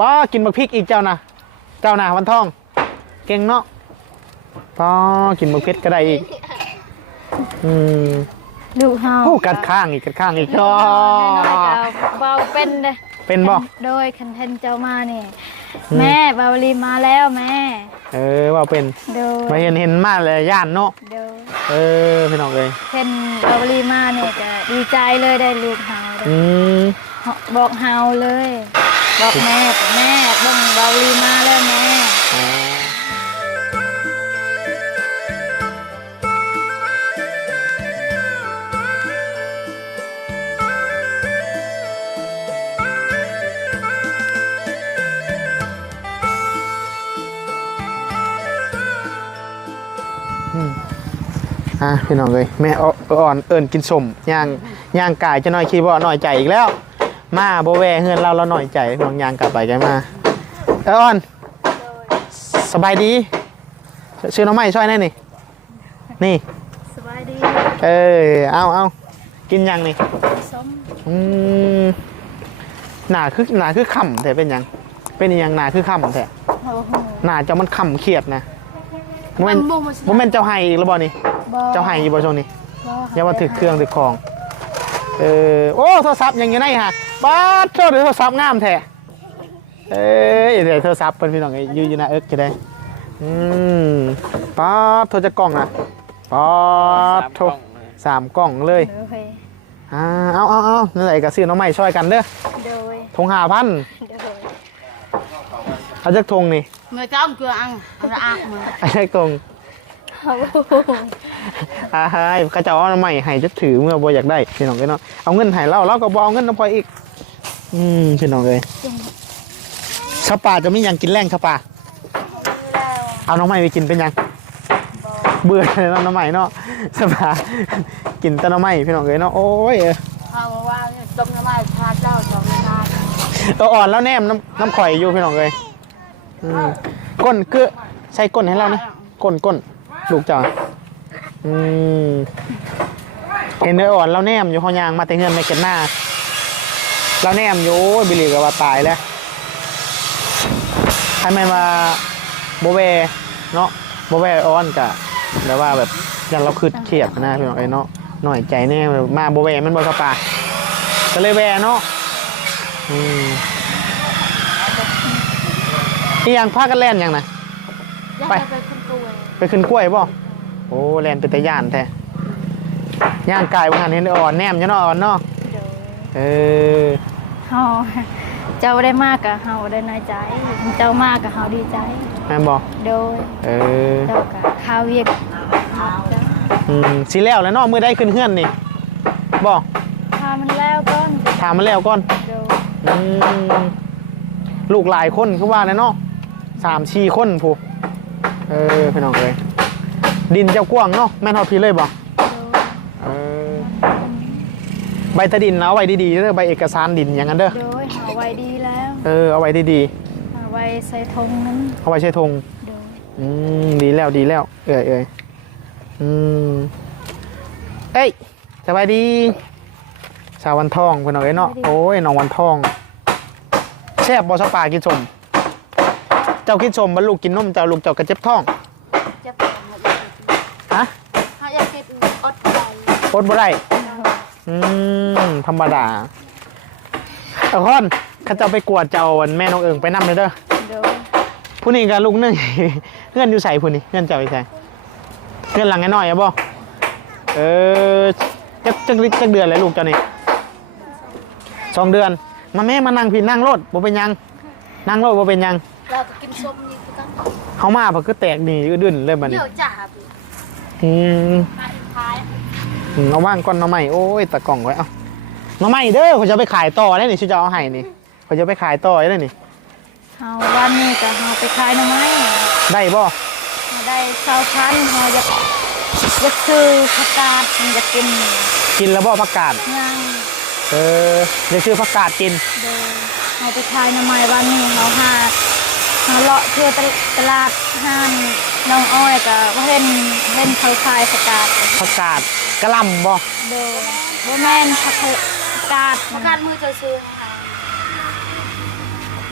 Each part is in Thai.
ป้ากินบักพริกอีกเจ้านะเจ้านะวันทอง เก่งเนาะป้ากินบักเพชรก็ได้อีก อืมลูกเฮาโอ้กัดข้างอีกกัดข้างอีกอ๋อน้อยๆก็เบาเป็นเด้เป็นบ่โดยคันเทนเจ้ามานี่ แม่บาวลีมาแล้วแม่ เออว่าเป็นโดยมาเห็นเห็นมาเลยย่านเนาะโดยเออพี่น้องเลยเทนบาวลีมาเนี่ยก็ดีใจเลยได้ลูกเฮาเด้อืมบอกเฮาเลย บอกแม่แม่เบิ่งบาลีมาแล้วแม่อ๋ออืมอะพี่น้องเลยแม่อ่ออ่อนเอิญกินสมย่างย่างกายจะน้อยคิดว่าน้อยใจอีกแล้ว มาโบแวเฮือนเราเราหน่อยใจน้องยางกลับไปกันมาเอออ่อน สบายดี ชื่อน้องใหม่ช่วยหน่อยนี่ นี่ สบายดีเออเอาเอากินยังนี่ส้มอืมหนาคือหนาคือค่ำแต่เป็นหยัง เป็นอิหยังหนาคือค่ำแต่โอ้โหหนาเจ้ามันค่ำเครียดนะโมเมนโมเมนเจ้าไห้อีกแล้วบ่นี่ บ่เจ้าไห้อยู่บ่ช่วงนี้บ่อย่ามาถึกเครื่องถึกของ เออโอ้โทรศัพท์ยังอยู่ไหนฮะป้าดโทรโทรศัพท์งามแท้เอ้ยเดี๋ยวโทรศัพท์เป็นพี่น้องไอ้ยืนอยู่หน้าเอิ๊กจะได้อืมป้าดโทรจะกล้องอะป้าดโทรสามกล้องเลยโดยอ่าเอาเอาเอานั่นแหละกับซื้อน้องใหม่ช่วยกันเด้อโดยทงหาพันโดยเอาจักทงนี่ người ta ông chưa ăn ăn ra ăn mà ไอ้จักทงโอ้โหอ่าให้เขาจะเอาน้องใหม่ให้จะถือเมื่อบ่อยากได้พี่น้องกันเนาะเอาเงินให้เราเราก็บ่เอาเงินน้องพลอยอีก อืมพี่น้องเลยข้าปลาจะไมีหยังกินแรงข้าปลาเอาน้องใหม่ไปกินเป็นยังเบื่อเลยน้องใหม่เนาะสบากินแต่น้องใหม่พี่น้องเลยเนาะโอ้ยเออ không mà qua tôm nó mai pha đâu chồng nó mai ตัวอ่อนแล้วแนมน้ำน้ำข่อยอยู่พี่น้องเลยอืมก้นคือใส่ก้นให้เรานะก้นก้นลูกจ้า อืมเห็นเนื้ออ่อนแล้วแนมอยู่ห้องยางมาแต่เงินไม่เก็นหน้าเราแนมอยู่โอ้ยบิลลี่ก็ว่าตายแล้วใครแม่นว่าโบเวเนาะโบเวอ่อนกะแล้วว่าแบบอยันเราคืดเครียดนะพี่น้องเอ้ยเนาะหน่อยใจแน่มาโบเวมันบ่กระปาก็เลยแวเนาะอืมนี่ยังพากันแล่นยังนะ dắt Bye. ra về con cùi ไปขึ้นกล้วยป่ะ โอ้แล่นเป็นตะย่านแท้ย่างกายวันหันเห็นอ่อนแนมจะเนาะอ่อนเนาะโดยเออเฮาเจ้าได้มากกับเฮาได้น้อยใจ เจ้ามากกับเฮาดีใจ แม่นบอกโดยเออเจ้ากับข้าวเวียกเจ้าอืมสีแล้วแล้วเนาะมือได้ขึ้นเฮือนนี่บอกพามันแล้วก่อนถามมาแล้วก่อนโดยอืมลูกหลายคนคือว่าแล้วเนาะสามชีคนผู้เออพี่น้องเลย ดินเจ้ากว้างเนาะแม่นฮอดพี่เลยบอกโดยเออใบตะดินเอาไว้ดีๆเด้อใบเอกสารดินอย่างนั้นเด้อ โดยเอาไว้ดีแล้วเออเอาไว้ดีเอาไว้ใส่ธงนั้นๆเอาไว้ใช้ธง โดยอืมดีแล้วดีแล้ว เอ้ยเอ้ยอืมเอ้ยสบายดีสาววันทองเป็นน้องเอ้ยเนาะโอ้ยน้องวันทองแซ่บบ่สปากินสมเจ้ากินสมบรรลูกกินนมเจ้าลูกเจ้ากระเจ็บท้อง chấp nhận ฮะ hai gia kịp ớt đầy อดบ่ได้อืมธรรมดาเอาคอนข้าเจ้าไปกวดเจ้าอันแม่น้องเอิงไปนำเลยเด้อโดยผู้นี้กับลูกหนึ่งเงื่อนอยู่ใส่ผู้นี้เงื่อนเจ้าอยู่ใส่เงื่อนหลังไอ้น้อยอะบ่เออจักจักจักเดือนเลยลูกเจ้านี่สองเดือน มาแม่มานั่งพี่นั่งรถบ่เป็นหยัง นั่งรถบ่เป็นหยัง là kim sôm như cái tóc เฮามาเพิ่นก็แตกหนี่ดื้นเลยบัดนี้ nhiều chả bị อืม hai thái อืมเอาว่างก่อนหน้องใหม่โอ้ยตะกล่องไว้เอาหน้องใหม่เด้อเขาจะเอาไปขายต่อได้นี่ชื่อจะเอาให้นี่เขาจะเอาไปขายต่อได้นี่ เฮาวันนี้ก็เฮาไปขายหน่อไม้ได้บ่เฮาได้เช้าพันเฮาอยากอยากซื้อผักกาดอยากกินกินแล้วบ่ผักกาดย่างเออเดี๋ยวซื้อผักกาดกินโดยเฮาไปขายหน่อไม้วันนี้เฮาหาเฮาเลาะเที่ยวตลาดห้าน น้องอ้อยก็บ่เห็นเห็นเขาขายผักกาดผักกาดกะหล่ำบ่โดยบ่แม่นผักกาด có gan mưa trời sương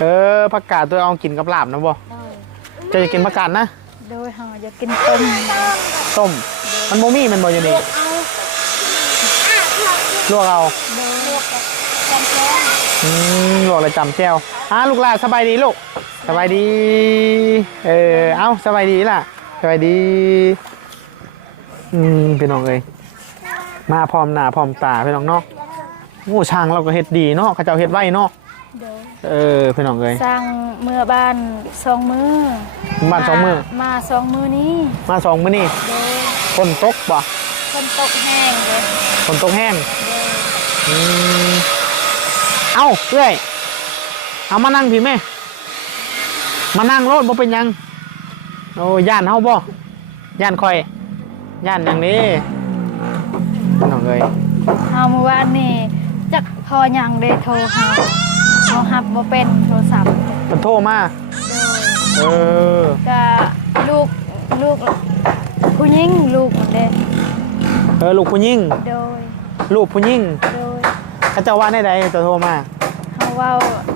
เออผักกาดตัวเอากินกับลาบนะบ่โดยเจะจะกินผักกาดนะโดยเฮาจะกินต้มต้ม มันบ่มีมันบ่อยู่นี่ลวกเอาโดยแกงแกงอืมลวกเลยจำแจ่วอะลูกหลานสบายดีลูก สบายดี เออ เอ้าสบายดีล่ะสบายดี อืมพี่น้องเอ้ยมาพร้อมหน้าพร้อมตาพี่น้องเนาะโอ้ช่างเราก็เฮ็ดดีเนาะเขาเจ้าเฮ็ดไว้เนาะ โดยเออพี่น้องเอ้ย สร้างเมื่อบ้านสองมือบ้านสองมือมาสองมือนี้มาสองมื้อนี่โดยฝนตกบ่ฝนตกแห้งเลยฝนตกแห้ง โดยอืมเอ้าเอ้ยเอามานั่งพี่แม่ มานั่งรถบ่เป็นหยังโอ้ย่านเฮาบ่ย่านคอยย่านหยังนี้น้องเอ้ยเฮาเมื่อวานนี่จักพอหยังได้โทรหาเฮาหับบ่เป็นโทรศัพท์เพิ่นโทรมาโดยเออก็ลูกลูกผู้หญิงลูกมันเด้เออลูกผู้หญิงโดยลูกผู้หญิงโดยเขาเจ้าว่าได้ใดจะโทรมาเฮาเว้าฮ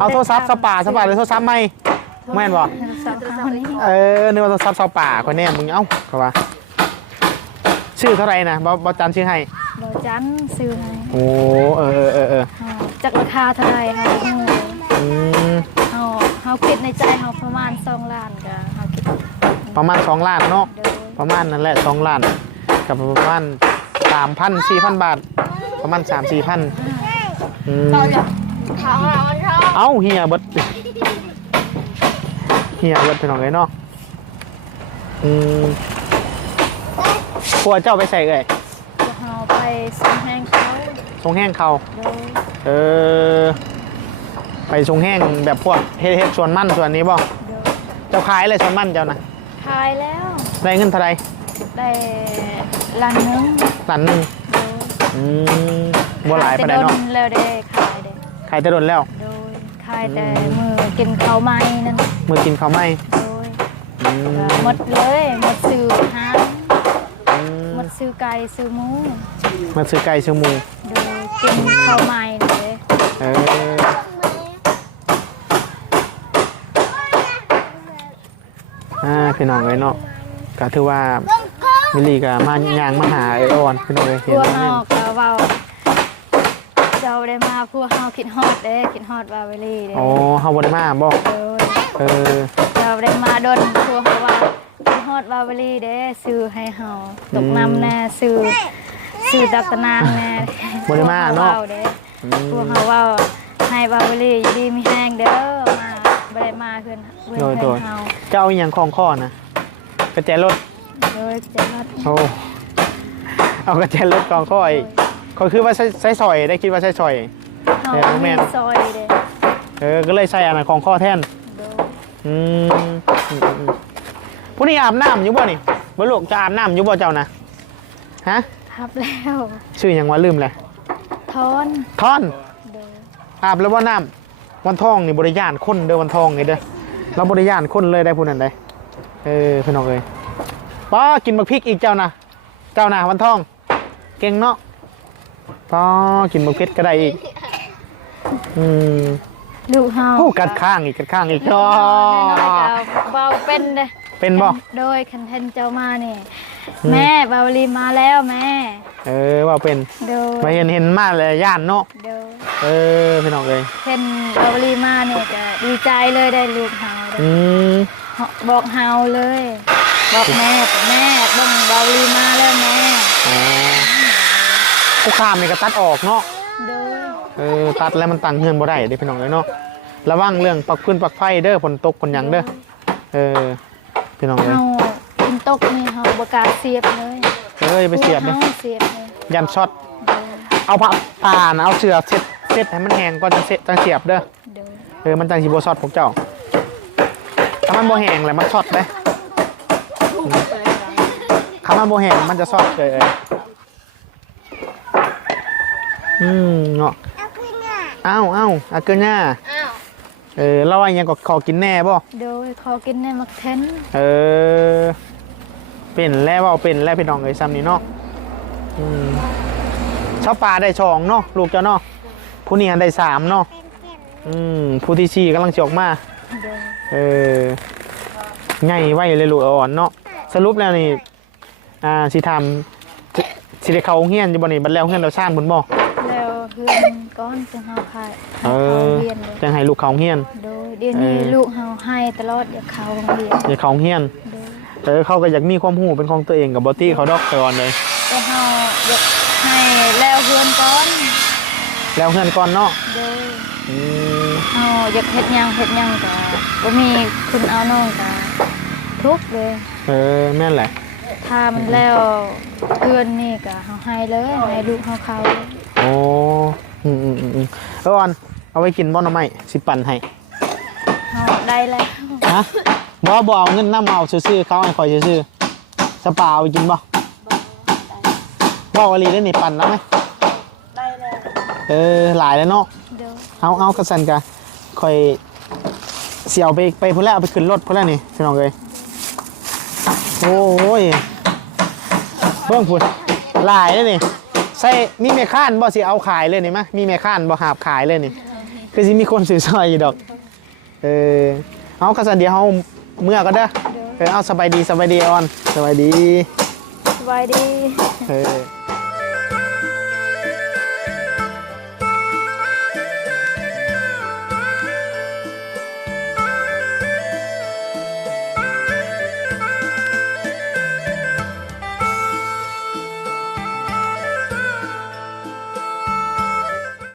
เอาโทรศัพท์สป่าสป่าหรือโทรศัพท์ใหม่แม่นบ่โทรศัพท์เฮานี่เออนึกว่าโทรศัพท์สป่าคนแน่มึงเอ้าเขาว่าชื่อเท่าไหร่นะบ่บ่จำชื่อให้บ่จันซื้อให้โอ้เออเออเออเออเฮาจักราคาเท่าไหร่เฮาบ่ฮู้อืมเฮาเฮาคิดในใจเฮาประมาณ2ล้านก็เฮาคิดประมาณสองล้านเนาะโดยประมาณนั่นแหละสองล้านกับประมาณสามพันสี่พันบาท ประมาณสามสี่พันอืมท้องเราท้อง เอ้าเฮียเบิดเฮียเบิดเป็นของไงเนาะอืมกลัวเจ้าไปใส่เอ่ยพวกเฮาไปส่งแห้งเขาทรงแห้งเขาโดยเออ ไปทรงแห้งแบบพวกเฮ็ดเฮ็ดส่วนมั่นส่วนนี้บ่โดยเจ้าขายเลยส่วนมั่นเจ้านะขายแล้วได้เงินเท่าไหรได้ล้านหนึงล้านหนึ่งโดยอืมบ่หลายไปไหนใดเนาะขยแต่โแล้วได้ขายเด้ ขายแต่โดนแล้ว โดยขาย แต่มือกินข้าวไหม้นั่นมือกินข้าวไหมโดยอืมหมดเลยหมดซื้อหางอืมหมดซื้อไก่ซื้อหมูมาซื้อไก่ซื้อหมูโดยกินข้าวไหม้เลยเอออ่าพี่น้องเลยเนาะก็ถือว่ามิลลีก็มายางมาหาไอออนพี่น้องเลยพเห็นวกไหมเฮาก็เว้า เจ้าได้มาพวกเฮาคิดฮอดเด้คิดฮอดวาเวลี่เด้อ๋อเฮาบ่ได้มาบ่โดยเออเจ้าได้มาดนพวกเฮาว่าคิดฮอดวาเวลี่เด้ซื้อให้เฮาตกน้ำแน่ซื้อซื้อดักตะนางแน่บ่ได้มาเนาะพวกฮว้เด้อืพวกมเขาเว่าให้บาวลีอยู่ดีมีแห้งเด้อมาบ่ได้มาเพื่อนเพื่อนโดยโดเพื่อยนเฮาเจ้าอีหยังของข้อนะกระแจรถโดยจะรัดโอ้เอากระแจรถของข้ออีก ก็คือว่าใช้ใช้ซอยได้คิดว่าใช้ซอย เฮาเดี๋ยวแม่มีนซอยเด้เออก็เลยใส่อันนั้นของข้อแทนโดยอืมอืมอืมอืมผู้นี้อาบน้ำอยู่บ่นี่บ่ลูกจะอาบน้ำอยู่บ่เจ้านะฮะทับแล้วชื่อหยังว่าลืมเลยทอนท่อน โดยอาบแล้วว่าน้ำวันทองนี่บริยานคนเด้อวันทองนี่เด้อเราบริยานคนเลยได้พูดนั่นได้เออพี่น้องเอ้ยป้ากินบักพริกอีกเจ้านะเจ้านะวันทอง เก่งเนาะ ป้ากินบักเพชรก็ได้อีกอืมลูกเฮาโอ้กัดข้างอีกกัดข้างอีกอ๋อน้อยๆก็เบาเป็นเด้เป็นบ่โดยคันเทนเจ้ามานี่อืมแม่บาวลีมาแล้วแม่ เออว่าเป็นโดยมาเห็นเห็นมาเลยย่านเนาะโดยเออพี่น้องเอ้ยเห็นบาวลีมาเนี่ยก็ดีใจเลยได้ลูกเฮาเด้อืมบอกเฮาเลย บอกแม่แม่เบังเบาลีมาแล้วแม่อ๋อ ผู้ข้ามนี่ก็ตัดออกเนาะเด้อเออตัดแล้วมันตังเฮือนบ่ได้เด้พี่น้องเอ้ยเนาะระวังเรื่องปักพื้นปักไฟเด้อฝนตกฝนหยังเด้อเออพี่น้องเอ้ยเฮากินตกนี่เฮาบ่กล้าเสียบเลยเอ้ยไปเสียบเฮาเด้อเสียบเลยยันช็อตเด้อเอาผ้าป่านะเอาเสือเซ็ตเซ็ตให้มันแห้งก่อนจะเซ็ตจังเสียบเด้อเด้อเออมันจังสิบ่ช็อตพวกเจ้าถ้ามันบ่แห้งแล้วมันช็อตเด้ถ้ามันบ่แห้งมันจะช็อตเลยเอ้ย อืมเนาะอ้าวอ้าวอาเกินย่าอ้าวเออเราว่าหยังก็ขอกินแน่บ่เด้อขอกินในมักเทนเออ เป็นแล้วเว่าเป็นแล้วพี่น้องเอ้ยซ้ำนี่เนาะอืมชาวปลาได้ชองเนาะลูกเจ้าเนาะผู้นี้หันได้สามเนาะอืมผู้ที่ชี้กำลังจะออกมาโดยเออไงไว้เลยลูกเอาอ่อนเนาะสรุปแล้วนี่อ่าสิทำสิสิได้เข้าโรงเรียนอยู่บ่นี่บัดแล้วเรียนเราสร้างบุญบ่แล้วเพื่อนก้อนจะเฮาคายเอเขาอเรียนเลยจังให้ลูกเข้าโรงเรียน โดยเดี๋ยวนี้เออ ลูกเฮาให้ตลอดอย่าเขาโรงเรียนอย่าเข้าโรงเรียนโดยเออเขาก็อยากมีความรู้เป็นของตัวเองกับบ่ตี้เขาดอกไปก่อนเลย แต่เฮาอยากให้แล้วเพื่อนก้อนแล้วเรียนก่อนเนาะโดยอืมเฮาอยากเฮ็ดหยังเฮ็ดหยังก็บ่มีคุณเอาน้องก็ทุกข์เลย เออแม่นแหละถ้ามันแล้วเพื่อนนี่ก็เฮาให้เลยให้ลูกเฮาเขา โอ้อืมอืมอืมอืมเอออ่อนเอาไว้กินบ่หน่อไม้สิปั่นให้เฮาได้แล้วฮะบ่บ่เอาเงินน้ำเอาซื่อๆเขาให้คอยซื่อๆสปาเอาไปกินบ่บ่เอาอีหลีได้นี่ปั่นแล้วไหมได้แล้วเออหลายแล้วเนาะเดี๋ยวเอาเอากระสันกะคอยเสียวไปไปพุ่นแล้วเอาไปขึ้นรถพุ่นแล้วนี่พี่น้องเลยโอ้ยเบิ่งพุ่นหลายเลยนี่ ใส่มีแม่ค้านบ่สิเอาขายเลยนี่มะมีแม่ค้านบ่หาบขายเลยนี่ คือสิมีคนซื้อซอยอยู่ดอก เออเอากระสันเดียวเฮาเมื่อก็เด้อเดี๋ยวเออเอาสบายดีสบายดีออนสบายดี สบายดี เออ